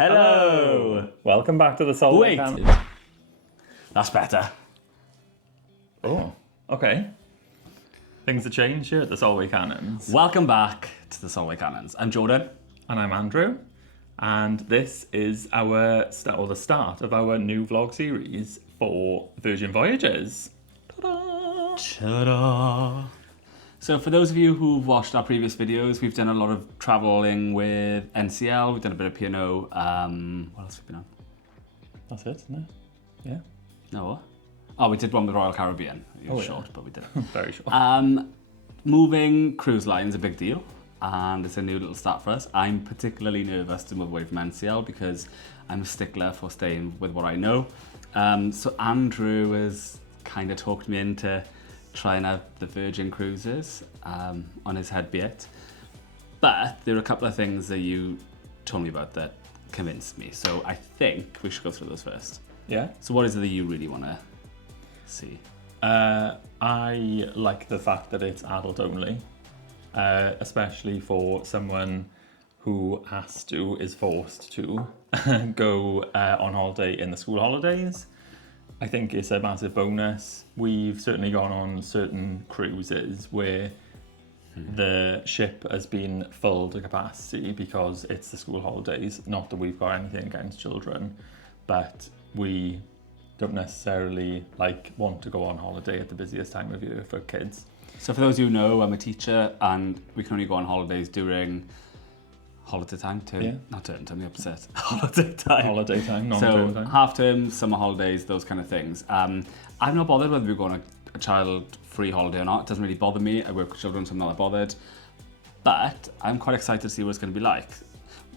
Hello! Welcome back to the Solway Wait! Cannons. That's better. Oh, okay. Things have changed here at the Solway Cannons. Welcome back to the Solway Cannons. I'm Jordan. And I'm Andrew. And this is the start of our new vlog series for Virgin Voyages. Ta-da! Ta-da! So for those of you who've watched our previous videos, we've done a lot of travelling with NCL, we've done a bit of P&O. What else have we been on? That's it, isn't it? Yeah. No. Oh, we did one with Royal Caribbean. It was short, yeah. but we did. Very short. Moving cruise line is a big deal, and it's a new little start for us. I'm particularly nervous to move away from NCL because I'm a stickler for staying with what I know. So Andrew has kind of talked me into trying out the Virgin cruises on his head bit. But there are a couple of things that you told me about that convinced me. So I think we should go through those first. Yeah. So what is it that you really want to see? I like the fact that it's adult only, especially for someone who is forced to go on holiday in the school holidays. I think it's a massive bonus. We've certainly gone on certain cruises where the ship has been full to capacity because it's the school holidays. Not that we've got anything against children, but we don't necessarily want to go on holiday at the busiest time of year for kids. So for those of you who know, I'm a teacher and we can only go on holidays during holiday time, not term time, the opposite. Holiday time. Holiday time, non-term time. Half term, summer holidays, those kind of things. I'm not bothered whether we go on a child-free holiday or not. It doesn't really bother me. I work with children, so I'm not that bothered. But I'm quite excited to see what it's going to be like.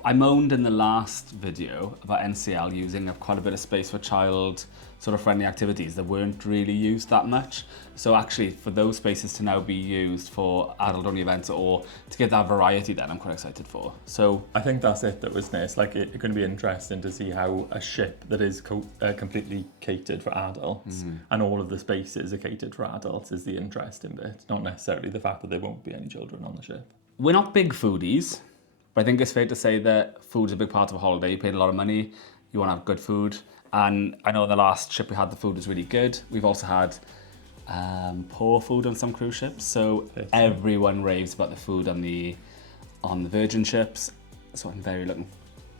I moaned in the last video about NCL using up quite a bit of space for child sort of friendly activities that weren't really used that much. So actually for those spaces to now be used for adult only events or to get that variety then I'm quite excited for. So I think that's it that was nice. It's going to be interesting to see how a ship that is completely catered for adults and all of the spaces are catered for adults is the interesting bit, not necessarily the fact that there won't be any children on the ship. We're not big foodies, but I think it's fair to say that food's a big part of a holiday. You paid a lot of money, you want to have good food. And I know the last trip we had, the food was really good. We've also had poor food on some cruise ships. So everyone raves about the food on the Virgin ships. So I'm very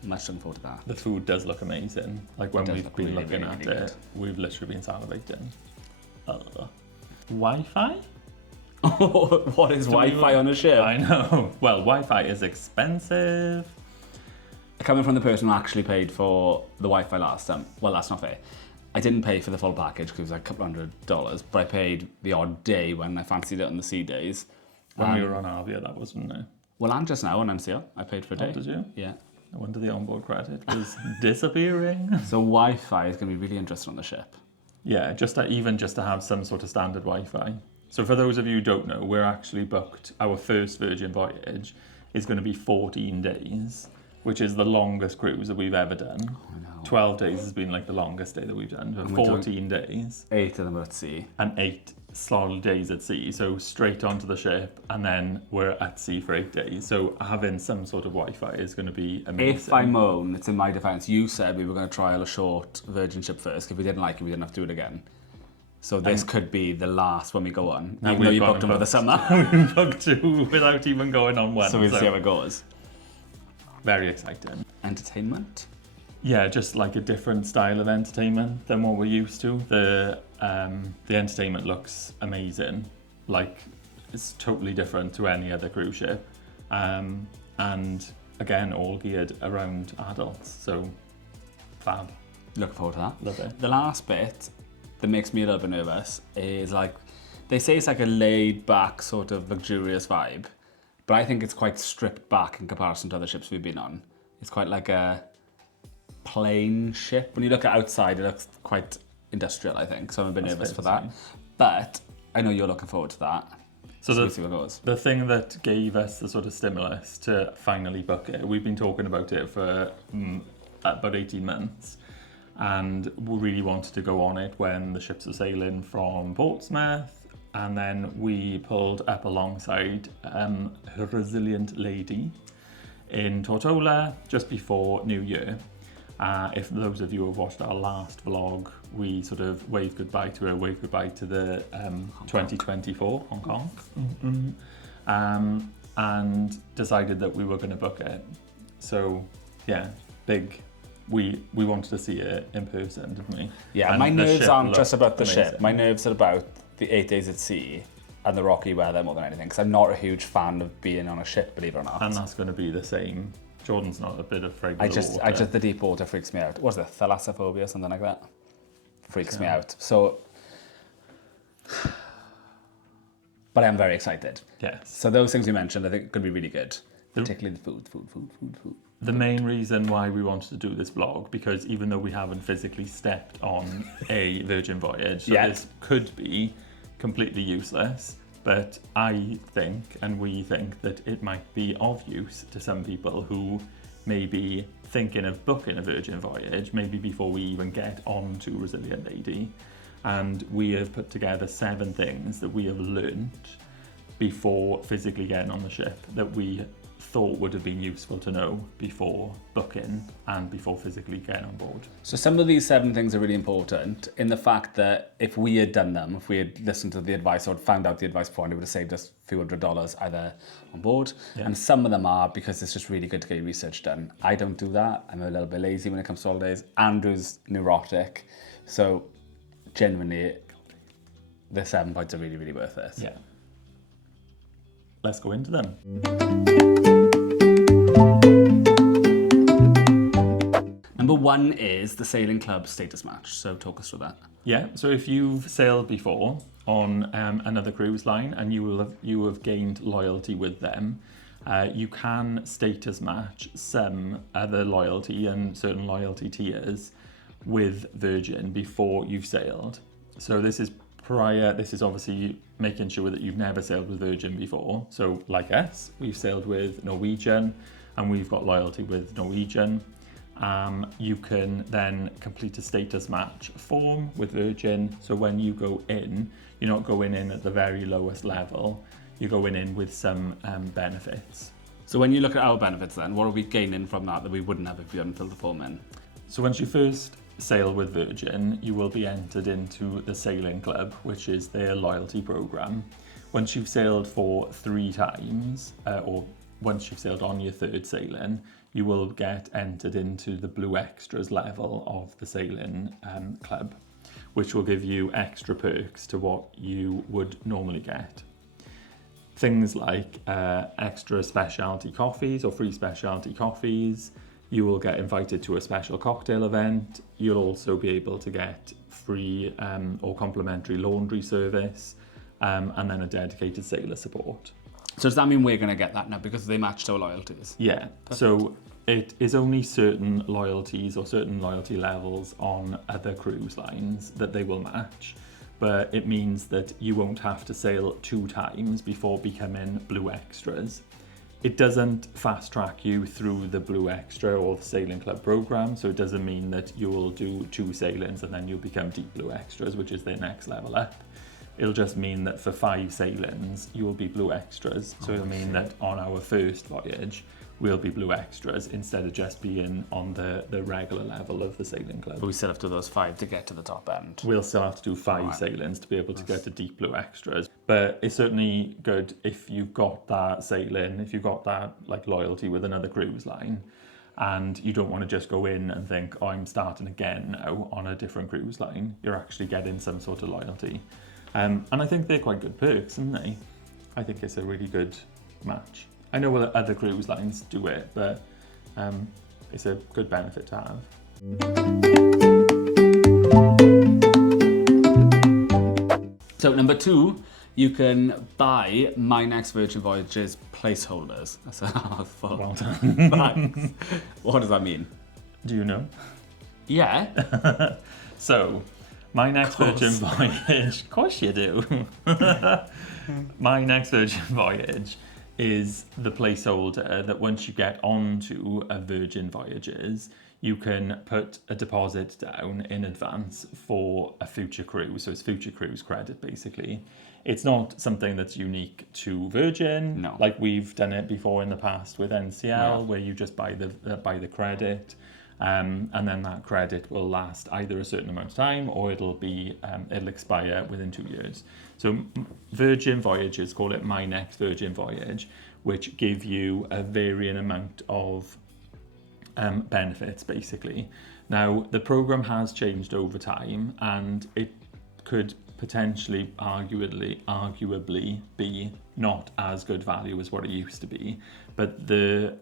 much looking forward to that. The food does look amazing. When we've been looking at really it, we've literally been salivating. Wi-Fi? What is Wi-Fi on a ship? I know. Well, Wi-Fi is expensive. Coming from the person who actually paid for the Wi-Fi last time, well, that's not fair. I didn't pay for the full package because it was like a couple $100, but I paid the odd day when I fancied it on the sea days. When we were on Avia, that wasn't it? Well, and just now on MCL, I paid for a day. Oh, did you? Yeah. No wonder the onboard credit was disappearing. So Wi-Fi is going to be really interesting on the ship. Yeah, even just to have some sort of standard Wi-Fi. So for those of you who don't know, we're actually booked, our first Virgin Voyage is going to be 14 days, which is the longest cruise that we've ever done. Oh, no. 12 days has been the longest day that we've done. But 14 days. 8 of them are at sea. And 8 solid days at sea. So straight onto the ship and then we're at sea for 8 days. So having some sort of Wi-Fi is going to be amazing. If I moan, it's in my defence. You said we were going to trial a short Virgin ship first. If we didn't like it, we didn't have to do it again. So this could be the last when we go on. Even though you booked them for the summer. We booked 2 without even going on one. So we'll see how it goes. Very exciting. Entertainment? Yeah, just a different style of entertainment than what we're used to. The entertainment looks amazing. It's totally different to any other cruise ship. And again, all geared around adults. So fab. Looking forward to that. Love it. The last bit that makes me a little bit nervous is they say it's a laid back sort of luxurious vibe. But I think it's quite stripped back in comparison to other ships we've been on. It's quite like a plain ship. When you look at outside, it looks quite industrial, I think. So I'm a bit nervous for that. But I know you're looking forward to that. So we'll see what goes. The thing that gave us the sort of stimulus to finally book it, we've been talking about it for about 18 months. And we really wanted to go on it when the ships were sailing from Portsmouth. And then we pulled up alongside a resilient lady in Tortola just before New Year. If those of you who have watched our last vlog, we sort of waved goodbye to her, waved goodbye to the 2024 Hong Kong, and decided that we were going to book it. So yeah, big. We wanted to see it in person, didn't we? Yeah, And my the nerves ship aren't just looked about the amazing. ship. My nerves are about the 8 days at sea and the rocky weather more than anything, because I'm not a huge fan of being on a ship, believe it or not. And that's going to be the same. Jordan's not a bit afraid of I the just, water. the deep water freaks me out. What is it, thalassophobia, something like that? Freaks me out. So, but I'm very excited. Yes. So those things you mentioned, I think, could be really good. Particularly the food. The main reason why we wanted to do this vlog, because even though we haven't physically stepped on a Virgin Voyage, so Yet. this could be completely useless, but I think, and we think, that it might be of use to some people who may be thinking of booking a Virgin Voyage, maybe before we even get on to Resilient Lady. And we have put together 7 things that we have learnt before physically getting on the ship that we thought would have been useful to know before booking and before physically getting on board. So some of these 7 things are really important in the fact that if we had done them, if we had listened to the advice or found out the advice beforehand, it would have saved us a few $100s either on board. Yeah. And some of them are because it's just really good to get your research done. I don't do that. I'm a little bit lazy when it comes to holidays. Andrew's neurotic. So genuinely, the 7 points are really, really worth it. Yeah. Let's go into them. Number 1 is the sailing club status match. So talk us through that. Yeah, so if you've sailed before on another cruise line and you have gained loyalty with them, you can status match some other loyalty and certain loyalty tiers with Virgin before you've sailed. So this is obviously making sure that you've never sailed with Virgin before. So like us, we've sailed with Norwegian and we've got loyalty with Norwegian. You can then complete a status match form with Virgin. So when you go in, you're not going in at the very lowest level. You're going in with some benefits. So when you look at our benefits then, what are we gaining from that we wouldn't have if we hadn't filled the form in? So once you first sail with Virgin, you will be entered into the Sailing Club, which is their loyalty program. Once you've sailed for 3 times, or once you've sailed on your 3rd sailing, you will get entered into the Blue Extras level of the Sailing Club, which will give you extra perks to what you would normally get. Things like extra specialty coffees or free specialty coffees. You will get invited to a special cocktail event. You'll also be able to get free or complimentary laundry service, and then a dedicated sailor support. So does that mean we're going to get that now because they matched our loyalties? Yeah, so it is only certain loyalties or certain loyalty levels on other cruise lines that they will match, but it means that you won't have to sail 2 times before becoming Blue Extras. It doesn't fast track you through the Blue Extra or the Sailing Club program, so it doesn't mean that you'll do 2 sailings and then you'll become Deep Blue Extras, which is their next level up. It'll just mean that for 5 sailings, you will be Blue Extras. So it'll mean that on our first voyage, we'll be Blue Extras instead of just being on the regular level of the Sailing Club. But we still have to do those 5 to get to the top end. We'll still have to do 5 sailings to be able to get to Deep Blue Extras. But it's certainly good if you've got that sailing, if you've got that like loyalty with another cruise line, and you don't want to just go in and think, oh, I'm starting again now on a different cruise line. You're actually getting some sort of loyalty. And I think they're quite good perks, aren't they? I think it's a really good match. I know other cruise lines do it, but it's a good benefit to have. So number 2, you can buy My Next Virgin Voyages placeholders. That's a mouthful. Well done. Thanks. What does that mean? Do you know? Yeah. So, My Next Virgin Voyage, of course you do. My Next Virgin Voyage is the placeholder that once you get onto a Virgin Voyages, you can put a deposit down in advance for a future cruise. So it's future cruise credit, basically. It's not something that's unique to Virgin. No. Like we've done it before in the past with NCL, where you just buy the credit. And then that credit will last either a certain amount of time or it'll expire within 2 years. So Virgin Voyages call it My Next Virgin Voyage, which give you a varying amount of benefits basically. Now the program has changed over time and it could potentially arguably be not as good value as what it used to be, but the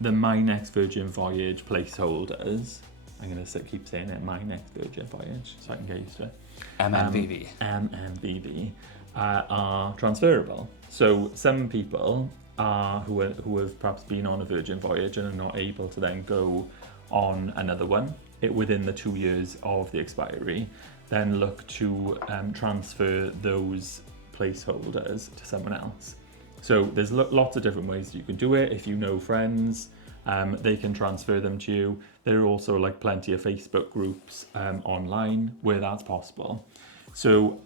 My Next Virgin Voyage placeholders, I'm going to keep saying it, My Next Virgin Voyage, so I can get used to it. MNVV. MNVV are transferable. So some people who have perhaps been on a Virgin Voyage and are not able to then go on another one within the 2 years of the expiry, then look to transfer those placeholders to someone else. So there's lots of different ways you can do it. If you know friends, they can transfer them to you. There are also like plenty of Facebook groups online where that's possible. So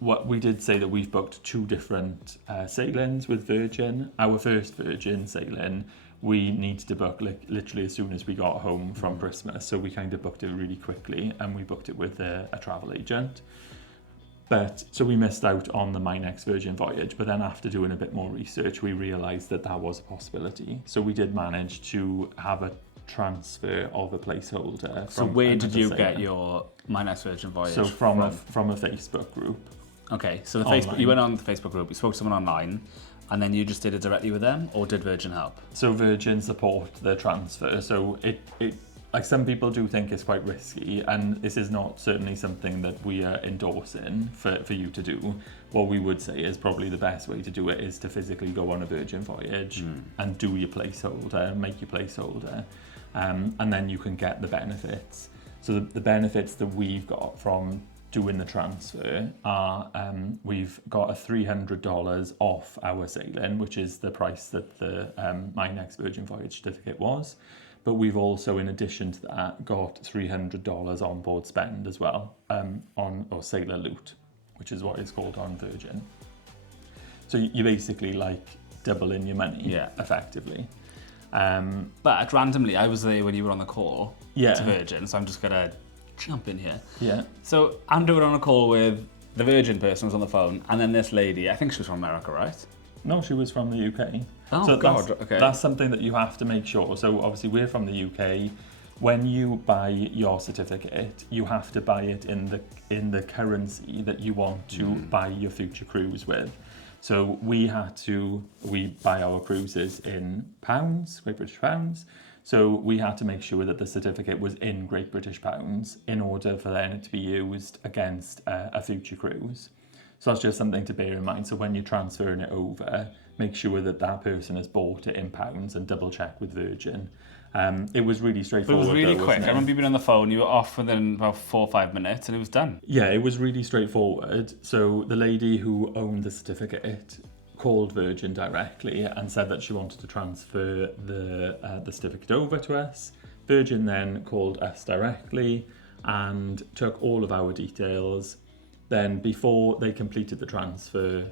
what we did say that we've booked 2 different sailings with Virgin. Our first Virgin sailing, we needed to book like literally as soon as we got home from Christmas. So we kind of booked it really quickly and we booked it with a travel agent. So we missed out on the My Next Virgin Voyage, but then after doing a bit more research, we realised that was a possibility. So we did manage to have a transfer of a placeholder. So where did you get your My Next Virgin Voyage? So from a Facebook group. Okay, so you went on the Facebook group, you spoke to someone online, and then you just did it directly with them, or did Virgin help? So Virgin support the transfer. So it like some people do think it's quite risky, and this is not certainly something that we are endorsing for you to do. What we would say is probably the best way to do it is to physically go on a Virgin Voyage and do your placeholder, make your placeholder, and then you can get the benefits. So the benefits that we've got from doing the transfer are we've got a $300 off our sailing, which is the price that the My Next Virgin Voyage certificate was. But we've also, in addition to that, got $300 onboard spend as well, or sailor loot, which is what it's called on Virgin. So you basically like doubling your money, effectively. But randomly, I was there when you were on the call to Virgin, so I'm just gonna jump in here. Yeah. So Andrew were on a call with the Virgin person who was on the phone, and then this lady, I think she was from America, right? No, she was from the UK. Oh, so God, okay. That's something that you have to make sure. So obviously we're from the UK. When you buy your certificate, you have to buy it in the currency that you want to buy your future cruise with. So we buy our cruises in pounds, Great British pounds. So we had to make sure that the certificate was in Great British pounds in order for then it to be used against a future cruise. So that's just something to bear in mind. So when you're transferring it over, make sure that person has bought it in pounds and double check with Virgin. It was really straightforward. But it was really quick. I remember you being on the phone, you were off within about 4 or 5 minutes and it was done. Yeah, it was really straightforward. So the lady who owned the certificate called Virgin directly and said that she wanted to transfer the certificate over to us. Virgin then called us directly and took all of our details. Then before they completed the transfer,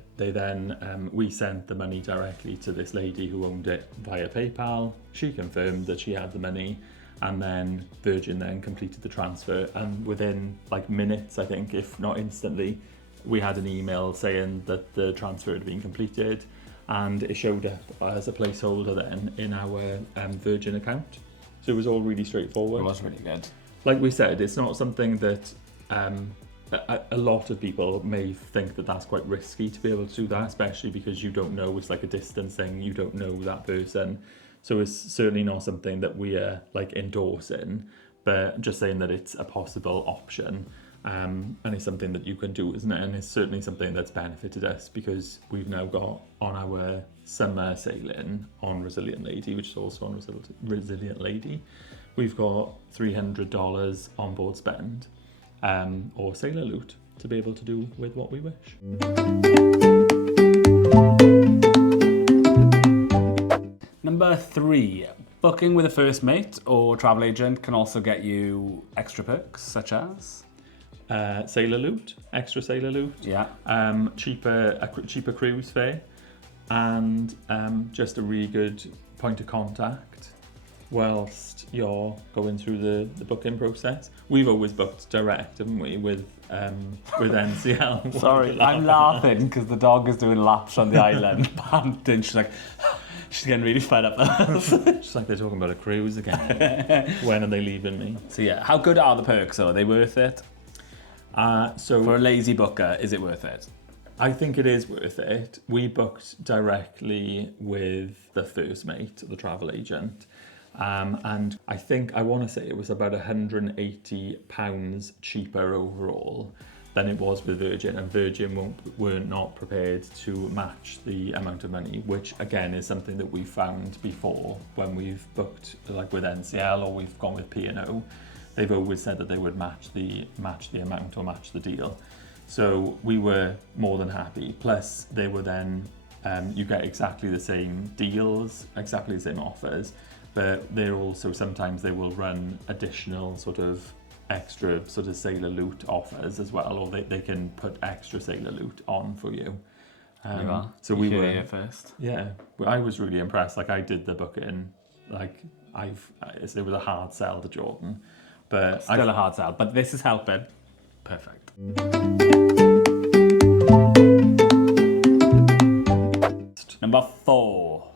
we sent the money directly to this lady who owned it via PayPal. She confirmed that she had the money, and then Virgin then completed the transfer. And within like minutes, I think, if not instantly, we had an email saying that the transfer had been completed, and it showed up as a placeholder then in our Virgin account. So it was all really straightforward. It was really good. Like we said, it's not something that a lot of people may think that that's quite risky to be able to do that, especially because you don't know, it's like a distance thing, you don't know that person. So it's certainly not something that we are like endorsing, but just saying that it's a possible option. And it's something that you can do, isn't it? And it's certainly something that's benefited us because we've now got on our summer sailing on Resilient Lady, which is also on Resilient Lady, we've got $300 onboard spend. Or sailor loot to be able to do with what we wish. Number 3, booking with a first mate or travel agent can also get you extra perks such as sailor loot, extra sailor loot, cheaper cruise fare, and just a really good point of contact whilst you're going through the booking process. We've always booked direct, haven't we, with NCL. Sorry, I'm laughing because the dog is doing laps on the island, panting. She's like, she's getting really fed up. It's like they're talking about a cruise again. When are they leaving me? So yeah, how good are the perks though? Are they worth it? So for a lazy booker, is it worth it? I think it is worth it. We booked directly with the first mate, the travel agent. And I want to say it was about £180 cheaper overall than it was with Virgin, and Virgin were not prepared to match the amount of money, which again is something that we've found before when we've booked like with NCL or we've gone with P&O. They've always said that they would match the amount or match the deal. So we were more than happy. Plus they were then, you get exactly the same deals, exactly the same offers, but they're also, sometimes they will run additional sort of extra sort of sailor loot offers as well, or they can put extra sailor loot on for you. So we were here first. Yeah, I was really impressed. Like I did the booking, like it was a hard sell to Jordan, but Still a hard sell, but this is helping. Perfect. Number 4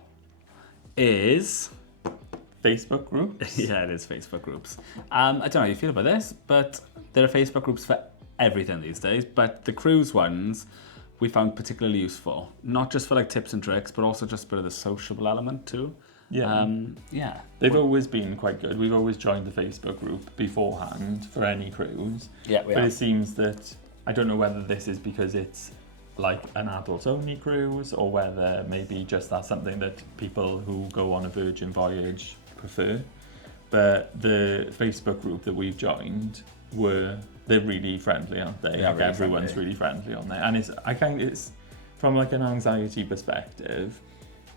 is Facebook groups. Yeah, it is Facebook groups. I don't know how you feel about this, but there are Facebook groups for everything these days, but the cruise ones we found particularly useful. Not just for like tips and tricks, but also just a bit of the sociable element too. Yeah. They've always been quite good. We've always joined the Facebook group beforehand for any cruise. Yeah, but it seems that, I don't know whether this is because it's like an adult only cruise or whether maybe just that's something that people who go on a Virgin Voyage prefer. But the Facebook group that we've joined they're really friendly, aren't they? Yeah, like really everyone's friendly. really friendly on there. And I think it's from like an anxiety perspective,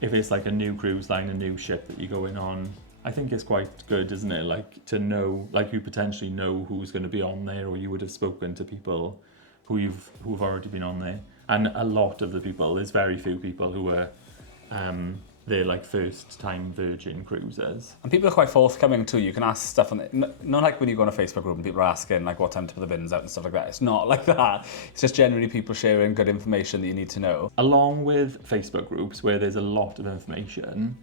if it's like a new cruise line, a new ship that you're going on, I think it's quite good, isn't it? Like to know, like you potentially know who's going to be on there, or you would have spoken to people who've already been on there. And a lot of the people, there's very few people who are they're like first time Virgin cruisers. And people are quite forthcoming too. You can ask stuff on it. Not like when you go on a Facebook group and people are asking like what time to put the bins out and stuff like that. It's not like that. It's just generally people sharing good information that you need to know. Along with Facebook groups where there's a lot of information,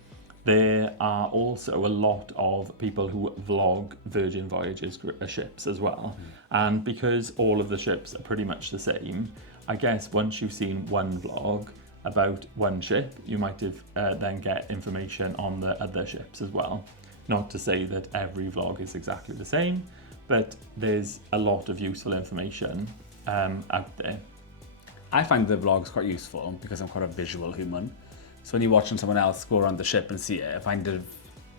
there are also a lot of people who vlog Virgin Voyages ships as well. And because all of the ships are pretty much the same, I guess once you've seen one vlog about one ship, you might have then get information on the other ships as well. Not to say that every vlog is exactly the same, but there's a lot of useful information out there. I find the vlogs quite useful because I'm quite a visual human. So when you're watching someone else go around the ship and see it, I find it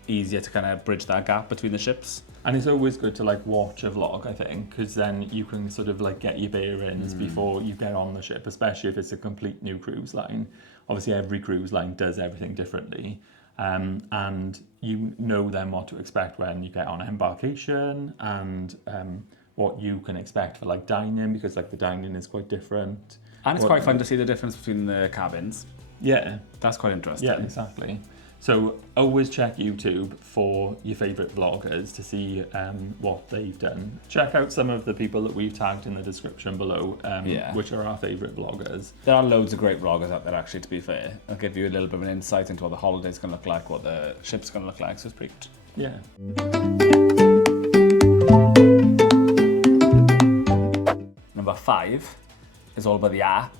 easier to kind of bridge that gap between the ships. And it's always good to like watch a vlog, I think, because then you can sort of like get your bearings before you get on the ship, especially if it's a complete new cruise line. Obviously every cruise line does everything differently. And you know then what to expect when you get on embarkation and what you can expect for like dining, because like the dining is quite different. And it's quite fun to see the difference between the cabins. Yeah. That's quite interesting. Yeah, exactly. So always check YouTube for your favourite vloggers to see what they've done. Check out some of the people that we've tagged in the description below, which are our favourite vloggers. There are loads of great vloggers out there actually, to be fair. I'll give you a little bit of an insight into what the holiday's going to look like, what the ship's going to look like, so it's pretty good. Yeah. Number 5 is all about the app,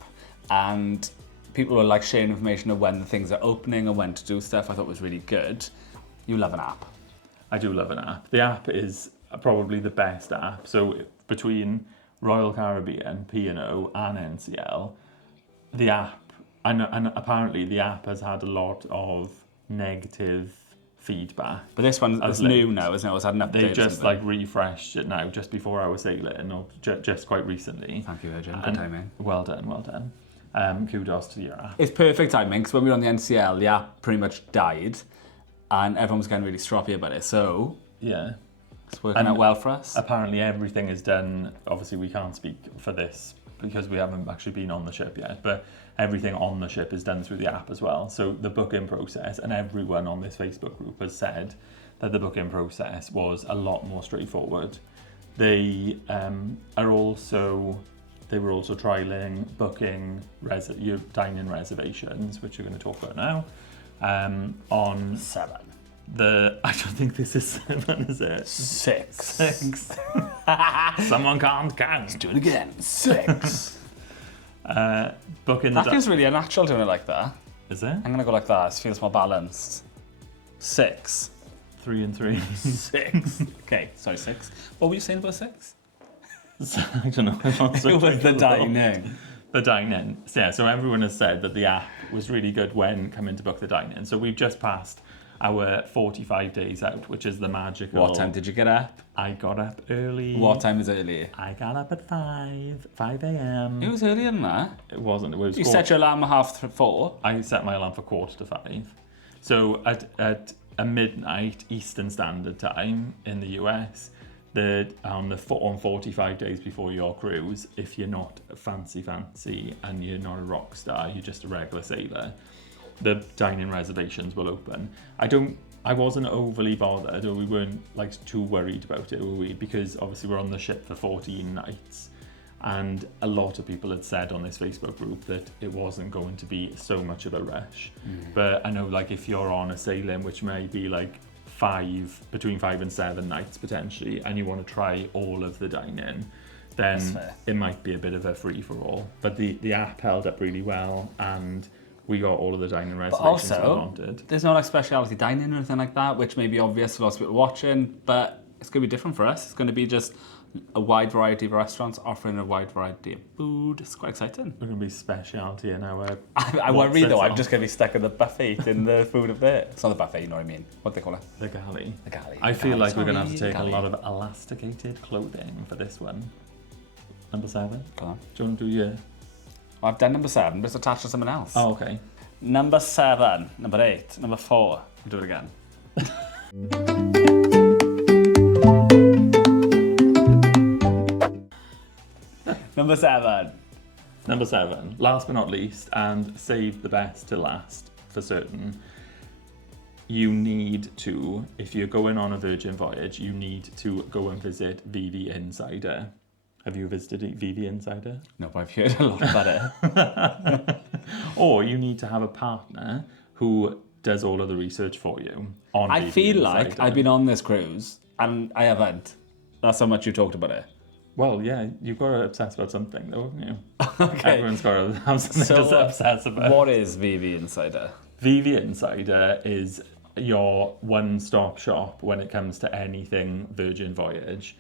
and people were like sharing information of when the things are opening and when to do stuff. I thought was really good. You love an app. I do love an app. The app is probably the best app. So between Royal Caribbean, P&O and NCL, the app, and apparently the app has had a lot of negative feedback. But this one is new now, isn't it? It's had an update. They just like refreshed it now, just before I was sailing, or just quite recently. Thank you, Virgin. Good timing. Well done, well done. Kudos to your app. It's perfect timing, because when we were on the NCL, the app pretty much died, and everyone was getting really stroppy about it. So yeah, it's working out well for us. Apparently everything is done. Obviously we can't speak for this because we haven't actually been on the ship yet, but everything on the ship is done through the app as well. So the booking process, and everyone on this Facebook group has said that the booking process was a lot more straightforward. They were also trialing booking your dining reservations, which we're going to talk about now. On 7. I don't think this is 7, is it? 6. 6. Someone can't count. Let's do it again. 6. Booking That feels really unnatural doing it like that. Is it? I'm going to go like that. It feels more balanced. 6. 3 and 3. 6. Okay, sorry, 6. What were you saying about 6? I don't know. I'm not so It was the sure. dining. The dine-in. So, yeah, so everyone has said that the app was really good when coming to book the dine-in. So we've just passed our 45 days out, which is the magical... What time did you get up? I got up early. What time is early? I got up at 5 a.m. It was earlier than that. It wasn't. It was You set your alarm at 4:30. I set my alarm for 4:45. So at a midnight Eastern Standard Time in the US, on 45 days before your cruise, if you're not fancy and you're not a rock star, you're just a regular sailor, the dining reservations will open. I wasn't overly bothered, or we weren't like too worried about it, were we? Because obviously we're on the ship for 14 nights, and a lot of people had said on this Facebook group that it wasn't going to be so much of a rush. But I know, like, if you're on a sailing, which may be like between 5 and 7 nights potentially, and you want to try all of the dine-in, then it might be a bit of a free-for-all. But the app held up really well, and we got all of the dining reservations we wanted. There's no like speciality dining or anything like that, which may be obvious to lots of people watching, but it's going to be different for us. It's going to be just a wide variety of restaurants offering a wide variety of food. It's quite exciting. We're going to be speciality in our... I worry though, I'm just going to be stuck in the buffet in the food of there. It's not the buffet, you know what I mean? What do they call it? The galley. The galley. I feel like we're going to have to take a lot of elasticated clothing for this one. Number 7. Go on. Do you want to do your... Well, I've done number 7, but it's attached to something else. Oh, okay. Number 7, number 8, number 4. We'll do it again. Number 7. Number 7. Last but not least, and save the best to last for certain. You need to, if you're going on a Virgin Voyage, you need to go and visit VV Insider. Have you visited VV Insider? No, but I've heard a lot about it. Or you need to have a partner who does all of the research for you on I VV feel Insider. like I've been on this cruise and I haven't. That's how much you talked about it. Well, yeah, you've got to obsess about something, though, haven't you? Okay. Everyone's got to have something to obsess about. What is VV Insider? VV Insider is your one-stop shop when it comes to anything Virgin Voyage.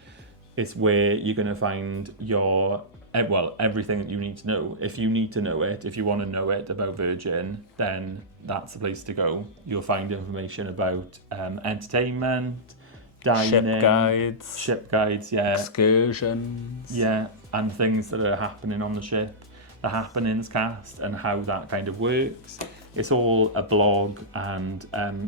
It's where you're going to find everything that you need to know. If you need to know it, if you want to know it about Virgin, then that's the place to go. You'll find information about entertainment, dining, ship guides, yeah, excursions, yeah, and things that are happening on the ship, the happenings cast, and how that kind of works. It's all a blog, and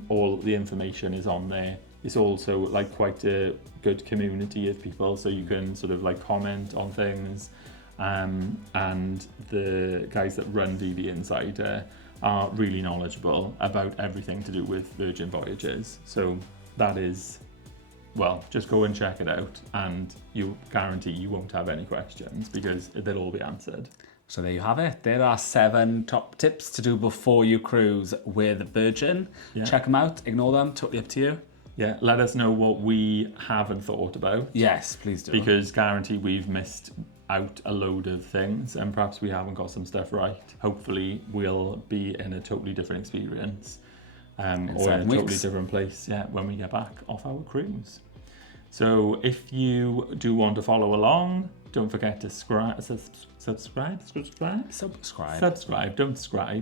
all the information is on there. It's also like quite a good community of people, so you can sort of like comment on things, and the guys that run VV Insider are really knowledgeable about everything to do with Virgin Voyages. So that is, well, just go and check it out, and you guarantee you won't have any questions because they'll all be answered. So there you have it. There are 7 top tips to do before you cruise with Virgin. Yeah. Check them out, ignore them, totally up to you. Yeah, let us know what we haven't thought about. Yes, please do. Because guarantee we've missed out a load of things, and perhaps we haven't got some stuff right. Hopefully we'll be in a totally different experience, or in a totally different place, yeah, when we get back off our cruise. So if you do want to follow along, don't forget to subscribe. Don't scribe,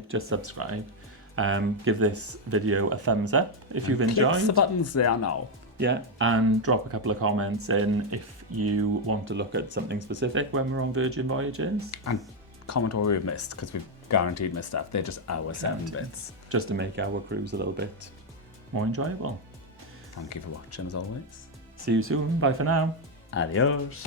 just subscribe. Give this video a thumbs up if you've enjoyed. Click the buttons there now. Yeah, and drop a couple of comments in if you want to look at something specific when we're on Virgin Voyages. And comment what we've missed, because we've guaranteed missed stuff. They're just our 7 bits. Just to make our cruise a little bit more enjoyable. Thank you for watching as always. See you soon. Bye for now. Adios.